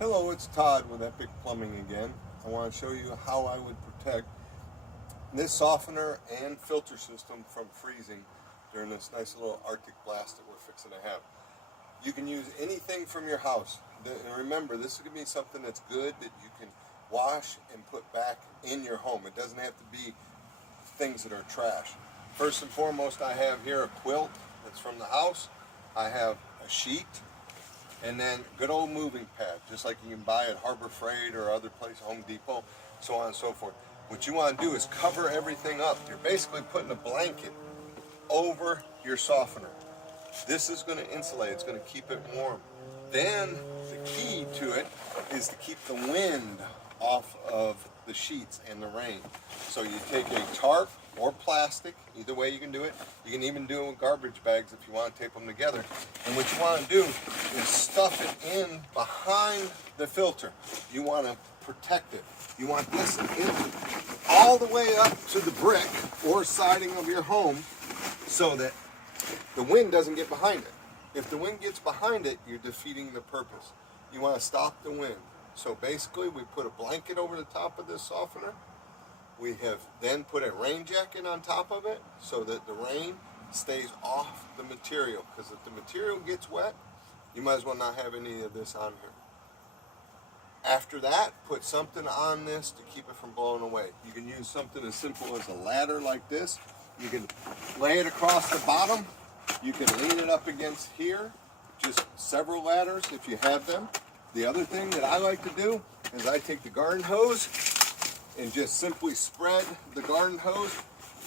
Hello, it's Todd with Epic Plumbing again. I want to show you how I would protect this softener and filter system from freezing during this nice little Arctic blast that we're fixing to have. You can use anything from your house. And remember, this is going to be something that's good that you can wash and put back in your home. It doesn't have to be things that are trash. First and foremost, I have here a quilt that's from the house. I have a sheet. And then good old moving pad, just like you can buy at Harbor Freight or other places, Home Depot, so on and so forth. What you want to do is cover everything up. You're basically putting a blanket over your softener. This is going to insulate, it's going to keep it warm. Then the key to it is to keep the wind off of the sheets and the rain. So you take a tarp or plastic, either way you can do it. You can even do it with garbage bags if you want to tape them together. And what you want to do is stuff it in behind the filter. You want to protect it. You want this in all the way up to the brick or siding of your home so that the wind doesn't get behind it. If the wind gets behind it, you're defeating the purpose. You want to stop the wind. So basically, we put a blanket over the top of this softener. We have then put a rain jacket on top of it so that the rain stays off the material. Because if the material gets wet, you might as well not have any of this on here. After that, put something on this to keep it from blowing away. You can use something as simple as a ladder like this. You can lay it across the bottom. You can lean it up against here. Just several ladders if you have them. The other thing that I like to do is I take the garden hose and just simply spread the garden hose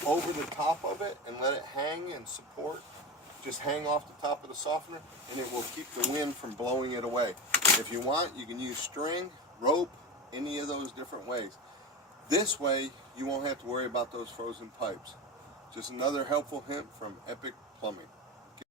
over the top of it and let it hang and support. Just hang off the top of the softener and it will keep the wind from blowing it away. If you want, you can use string, rope, any of those different ways. This way, you won't have to worry about those frozen pipes. Just another helpful hint from Epic Plumbing.